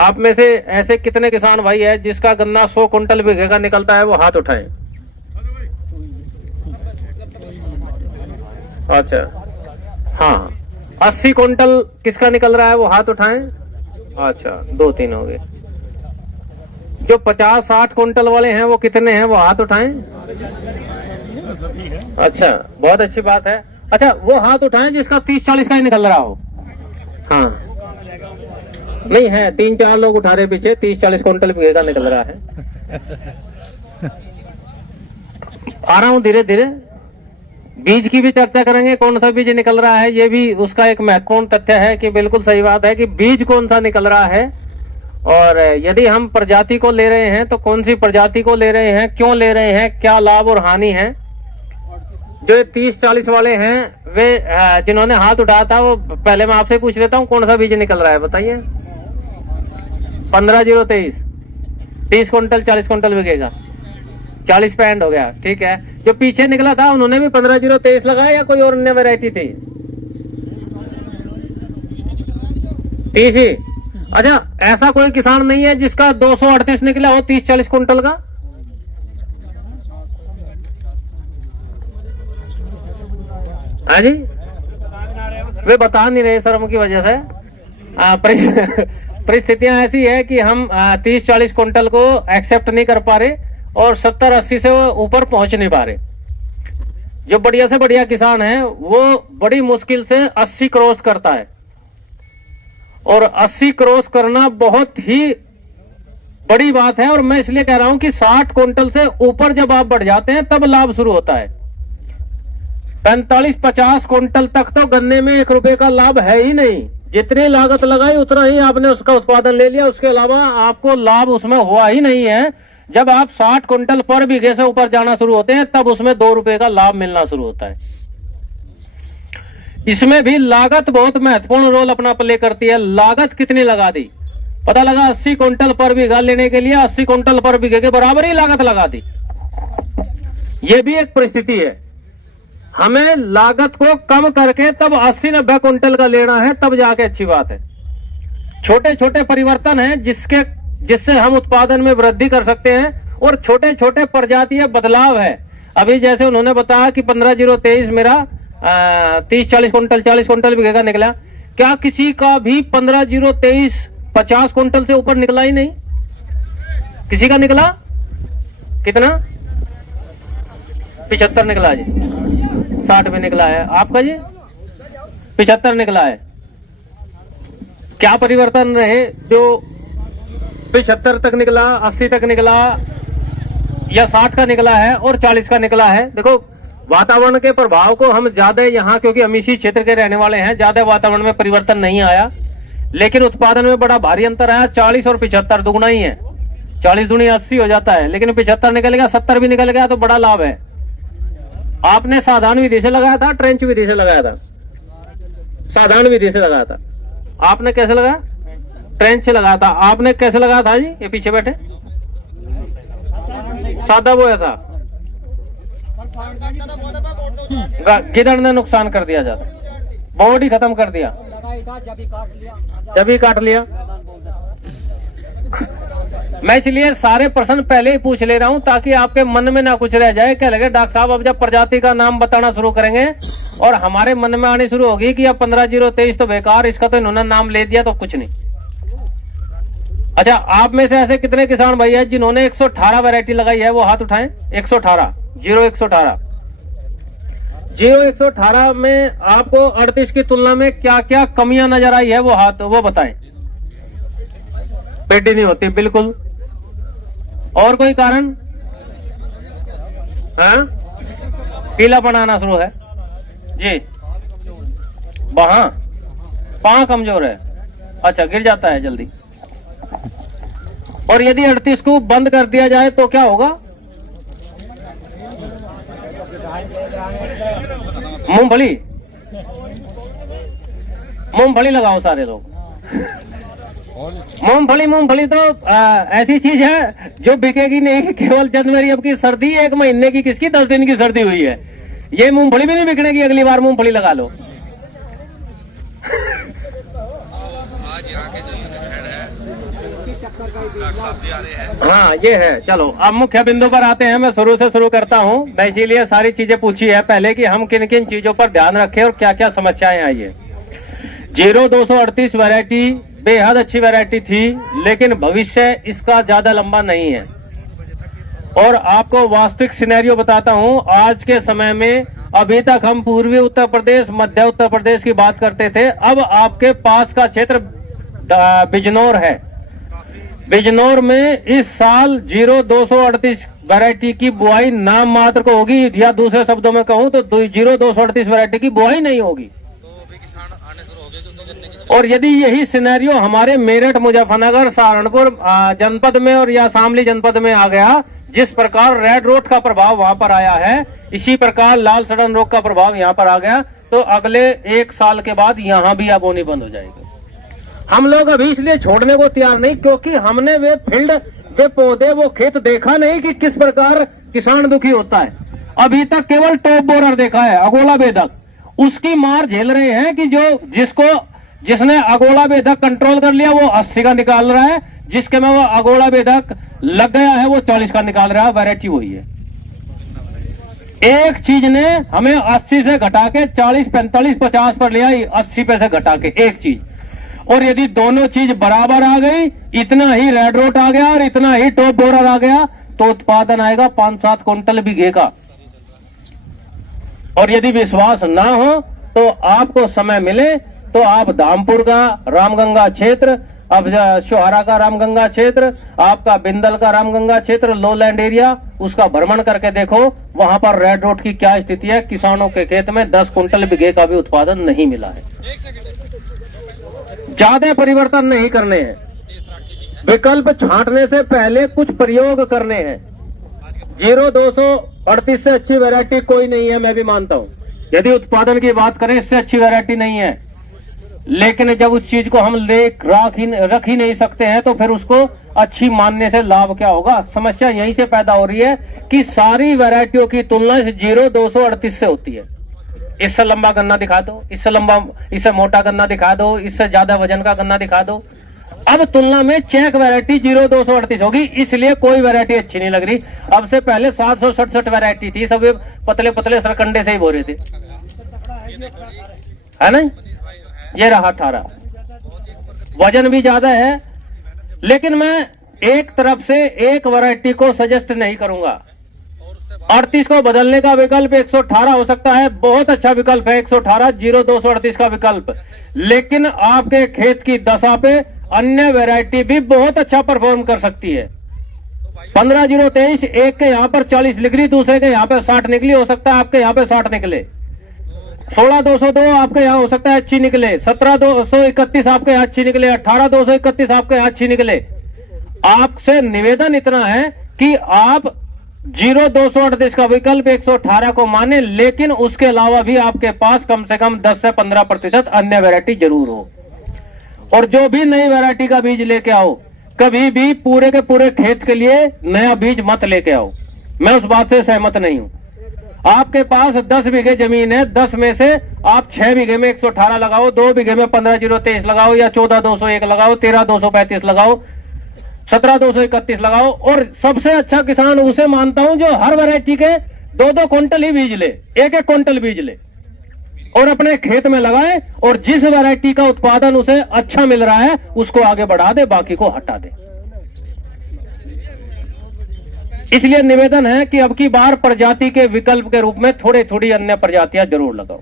आप में से ऐसे कितने किसान भाई है जिसका गन्ना 100 कुंटल बीघे का निकलता है, वो हाथ उठाएं। अच्छा, हाँ, 80 कुंटल किसका निकल रहा है, वो हाथ उठाएं। अच्छा, 2-3 हो गए। जो 50-60 कुंटल वाले हैं वो कितने हैं, वो हाथ उठाएं। अच्छा, बहुत अच्छी बात है। अच्छा, वो हाथ उठाएं जिसका 30-40 का ही निकल रहा हो। हाँ, नहीं है, 3-4 लोग उठा रहे पीछे, 30-40 कुंटल बीघे का निकल रहा है। आ रहा हूं धीरे धीरे। बीज की भी चर्चा करेंगे, कौन सा बीज निकल रहा है, ये भी उसका एक महत्वपूर्ण तथ्य है कि बिल्कुल सही बात है कि बीज कौन सा निकल रहा है। और यदि हम प्रजाति को ले रहे हैं तो कौन सी प्रजाति को ले रहे हैं, क्यों ले रहे हैं, क्या लाभ और हानि है। जो 30-40 वाले हैं वे जिन्होंने हाथ उठाया था, वो पहले मैं आपसे पूछ लेता हूँ कौन सा बीज निकल रहा है, बताइए। 15-0-23, 30 कुंटल 40 कुंटल बिकेगा, 40 पैंड हो गया, ठीक है। जो पीछे निकला था उन्होंने भी 15-0-23 लगाया या कोई और अन्य वैरायटी थी? 30 ही। अच्छा, ऐसा कोई किसान नहीं है जिसका 238 निकला हो 30-40 कुंटल का? हाँ जी, वे बता नहीं रहे शर्म की वजह से। परिस्थितियां ऐसी है कि हम 30-40 कुंटल को एक्सेप्ट नहीं कर पा रहे और 70-80 से ऊपर पहुंच नहीं पा रहे। जो बढ़िया से बढ़िया किसान है वो बड़ी मुश्किल से 80 क्रॉस करता है, और 80 क्रॉस करना बहुत ही बड़ी बात है। और मैं इसलिए कह रहा हूं कि 60 कुंटल से ऊपर जब आप बढ़ जाते हैं तब लाभ शुरू होता है। 45-50 कुंटल तक तो गन्ने में 1 रुपए का लाभ है ही नहीं। जितनी लागत लगाई उतना ही आपने उसका उत्पादन ले लिया, उसके अलावा आपको लाभ उसमें हुआ ही नहीं है। जब आप 60 कुंटल पर बीघे से ऊपर जाना शुरू होते हैं तब उसमें 2 रुपए का लाभ मिलना शुरू होता है। इसमें भी लागत बहुत महत्वपूर्ण रोल अपना प्ले करती है। लागत कितनी लगा दी, पता लगा 80 कुंटल पर बीघा लेने के लिए 80 कुंटल पर बीघे के बराबर ही लागत लगा दी। यह भी एक परिस्थिति है। हमें लागत को कम करके तब 80-90 कुंटल का लेना है, तब जाके अच्छी बात है। छोटे छोटे परिवर्तन हैं जिससे हम उत्पादन में वृद्धि कर सकते हैं, और छोटे छोटे प्रजातीय बदलाव है। अभी जैसे उन्होंने बताया कि 15-0-23 मेरा 30-40 कुंटल 40 कुंटल बीघे का निकला। क्या किसी का भी 15-0-23 50 कुंटल से ऊपर निकला ही नहीं? किसी का निकला कितना? 75 निकला जी, 60 में निकला है। आपका जी 75 निकला है। क्या परिवर्तन रहे जो 75 तक निकला, 80 तक निकला, या 60 का निकला है और 40 का निकला है? देखो, वातावरण के प्रभाव को हम ज्यादा यहाँ, क्योंकि हम इसी क्षेत्र के रहने वाले हैं, ज्यादा वातावरण में परिवर्तन नहीं आया, लेकिन उत्पादन में बड़ा भारी अंतर आया। 40 और 75 दुगुना ही है। 40 दूनी 80 हो जाता है, लेकिन 75 निकल गया, 70 भी निकल गया तो बड़ा लाभ है। आपने साधारण विधि से लगाया था, ट्रेंच विधि से लगाया था? साधारण विधि से लगाया था। आपने कैसे लगाया? ट्रेंच से लगाया था। आपने कैसे लगाया था जी? ये पीछे बैठे सादा बोया था, गिदड़ ने नुकसान कर दिया, ज्यादा बॉडी खत्म कर दिया, जब ही काट लिया। मैं इसलिए सारे प्रश्न पहले ही पूछ ले रहा हूं ताकि आपके मन में ना कुछ रह जाए, क्या लगे डॉक्टर साहब अब जब प्रजाति का नाम बताना शुरू करेंगे और हमारे मन में आनी शुरू होगी कि अब 15-0-23 तो बेकार, इसका तो इन्होंने नाम ले दिया तो कुछ नहीं। अच्छा, आप में से ऐसे कितने किसान भाई है जिन्होंने 118 वैरायटी लगाई है, वो हाथ उठाएं। 118 0-118 में आपको 38 की तुलना में क्या क्या कमियां नजर आई है, वो बताएं। पेटी नहीं होती बिल्कुल। और कोई कारण? हाँ, पीलापन आना शुरू है जी, पाँव कमजोर है। अच्छा, गिर जाता है जल्दी। और यदि 38 को बंद कर दिया जाए तो क्या होगा? मूंगफली लगाओ सारे लोग। मूंगफली तो ऐसी चीज है जो बिकेगी नहीं केवल जनवरी अब की सर्दी, 1 महीने की किसकी 10 दिन की सर्दी हुई है, ये मूंगफली भी नहीं बिकने की। अगली बार मूंगफली लगा लो। आज यहाँ के जो यूनिट हेड है हाँ ये है। चलो अब मुख्य बिंदु पर आते हैं। मैं शुरू से शुरू करता हूँ। मैं इसीलिए सारी चीजें पूछी है पहले कि हम किन किन चीजों पर ध्यान रखें और क्या क्या समस्याएं आई है। 0238 वैरायटी बेहद अच्छी वैरायटी थी, लेकिन भविष्य इसका ज्यादा लंबा नहीं है। और आपको वास्तविक सिनेरियो बताता हूं। आज के समय में अभी तक हम पूर्वी उत्तर प्रदेश, मध्य उत्तर प्रदेश की बात करते थे। अब आपके पास का क्षेत्र बिजनौर है। बिजनौर में इस साल 0238 वैरायटी की बुआई नाम मात्र को होगी, या दूसरे शब्दों में कहूं तो 0238 वैरायटी की बुआई नहीं होगी। और यदि यही सिनेरियो हमारे मेरठ, मुजफ्फरनगर, सहारनपुर जनपद में और या शामली जनपद में आ गया, जिस प्रकार रेड रोट का प्रभाव वहां पर आया है, इसी प्रकार लाल सड़न रोग का प्रभाव यहाँ पर आ गया, तो अगले 1 साल के बाद यहाँ भी बोनी बंद हो जाएगी। हम लोग अभी इसलिए छोड़ने को तैयार नहीं, क्योंकि हमने वे फील्ड, वे पौधे, वो खेत देखा नहीं कि किस प्रकार किसान दुखी होता है। अभी तक केवल टॉप बोरर देखा है, अगोला बेधक। उसकी मार झेल रहे हैं कि जिसने अगोला बेधक कंट्रोल कर लिया वो 80 का निकाल रहा है, जिसके में वो अगोला बेधक लग गया है वो 40 का निकाल रहा है। वैरायटी वही है। एक चीज ने हमें 80 से घटा के 40, 45, 50 पर लिया, 80 पैसे घटा के एक चीज। और यदि दोनों चीज बराबर आ गई, इतना ही रेड रोट आ गया और इतना ही टॉप बोरर आ गया, तो उत्पादन आएगा 5-7 क्विंटल बीघे का। और यदि विश्वास ना हो तो आपको समय मिले तो आप धामपुर का रामगंगा क्षेत्र, अब शोहारा का रामगंगा क्षेत्र, आपका बिंदल का रामगंगा क्षेत्र, लोलैंड एरिया, उसका भ्रमण करके देखो। वहां पर रेड रोट की क्या स्थिति है। किसानों के खेत में 10 क्विंटल बीघे का भी उत्पादन नहीं मिला है। ज्यादा परिवर्तन नहीं करने हैं, विकल्प छांटने से पहले कुछ प्रयोग करने हैं। 0238 से अच्छी वैरायटी कोई नहीं है, मैं भी मानता हूं। यदि उत्पादन की बात करें, इससे अच्छी वैरायटी नहीं है। लेकिन जब उस चीज को हम रख ही नहीं सकते हैं, तो फिर उसको अच्छी मानने से लाभ क्या होगा। समस्या यहीं से पैदा हो रही है कि सारी वैरायटियों की तुलना इस 0238 से होती है। इससे लंबा गन्ना दिखा दो, इससे मोटा गन्ना दिखा दो, इससे ज्यादा वजन का गन्ना दिखा दो। अब तुलना में चेक वैरायटी 0238 होगी, इसलिए कोई वैरायटी अच्छी नहीं लग रही। अब से पहले 767 वैरायटी थी, सब पतले पतले सरकंडे से ही बोरे थे, है ना। ये रहा 18, वजन भी ज्यादा है। लेकिन मैं एक तरफ से एक वैरायटी को सजेस्ट नहीं करूंगा। 38 को बदलने का विकल्प 118 हो सकता है, बहुत अच्छा विकल्प है 118 0238 का विकल्प। लेकिन आपके खेत की दशा पे अन्य वैरायटी भी बहुत अच्छा परफॉर्म कर सकती है। 15023 एक के यहाँ पर 40 निकली, दूसरे के यहाँ पे 60 निकली, हो सकता है आपके यहाँ पे 60 निकले। 16202 आपके यहाँ हो सकता है अच्छी निकले, 17231 आपके यहाँ अच्छी निकले, 18231 आपके यहाँ अच्छी निकले। आपसे निवेदन इतना है कि आप 0238 का विकल्प 118 को माने, लेकिन उसके अलावा भी आपके पास कम से कम 10 से 15% अन्य वैरायटी जरूर हो। और जो भी नई वैरायटी का बीज लेके आओ, कभी भी पूरे के पूरे खेत के लिए नया बीज मत लेके आओ। मैं उस बात से सहमत नहीं हूं। आपके पास 10 बीघे जमीन है, 10 में से आप 6 बीघे में 118 लगाओ, 2 बीघे में 15023 लगाओ, या 14201 लगाओ, 13235 लगाओ, 17231 लगाओ। और सबसे अच्छा किसान उसे मानता हूं जो हर वैरायटी के 2-2 क्विंटल ही बीज ले, 1-1 क्विंटल बीज ले और अपने खेत में लगाए, और जिस वैरायटी का उत्पादन उसे अच्छा मिल रहा है उसको आगे बढ़ा दे, बाकी को हटा दे। इसलिए निवेदन है कि अब की बार प्रजाति के विकल्प के रूप में थोड़ी अन्य प्रजातियां जरूर लगाओ।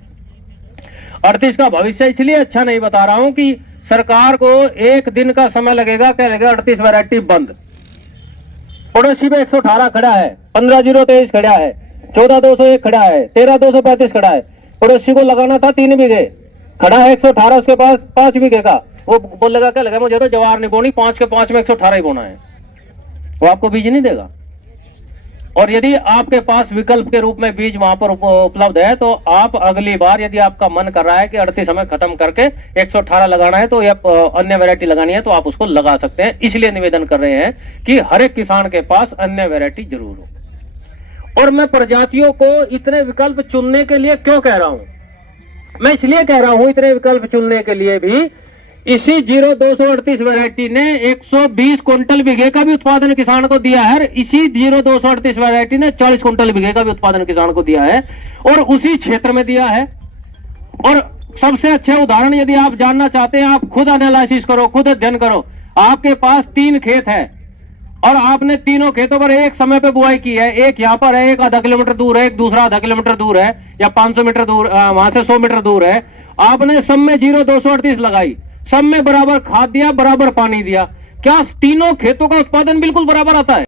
38 का भविष्य इसलिए अच्छा नहीं बता रहा हूं कि सरकार को एक दिन का समय लगेगा, क्या लगेगा 38 वैरायटी बंद। पड़ोसी में 118 खड़ा है, 15023 खड़ा है, 14201 खड़ा है, 13235 खड़ा है। पड़ोसी को लगाना था 3 बीघे, खड़ा है 118 उसके पास 5 बीघे का। वो बोलेगा क्या लगा, मुझे तो जवार नहीं बोनी, 5 के 5 में 118 ही बोना है, वो आपको बीज नहीं देगा। और यदि आपके पास विकल्प के रूप में बीज वहां पर उपलब्ध है, तो आप अगली बार यदि आपका मन कर रहा है कि 38 हमें खत्म करके 118 लगाना है, तो या अन्य वैरायटी लगानी है, तो आप उसको लगा सकते हैं। इसलिए निवेदन कर रहे हैं कि हर एक किसान के पास अन्य वैरायटी जरूर हो। और मैं प्रजातियों को इतने विकल्प चुनने के लिए क्यों कह रहा हूं, मैं इसलिए कह रहा हूं इतने विकल्प चुनने के लिए भी, इसी 0238 वैरायटी ने 120 क्विंटल बीघे का भी उत्पादन किसान को दिया है। इसी 0238 वैरायटी ने 40 क्विंटल बीघे का भी उत्पादन किसान को दिया है और उसी क्षेत्र में दिया है। और सबसे अच्छे उदाहरण यदि आप जानना चाहते हैं, आप खुद एनालिसिस करो, खुद अध्ययन करो। आपके पास 3 खेत है और आपने तीनों खेतों पर एक समय पे बुआई की है। एक यहां पर है, एक आधा किलोमीटर दूर है, एक दूसरा आधा किलोमीटर दूर है या 500 मीटर दूर, वहां से 100 मीटर दूर है। आपने सब में 0238 लगाई, सब में बराबर खाद दिया, बराबर पानी दिया। क्या तीनों खेतों का उत्पादन बिल्कुल बराबर आता है?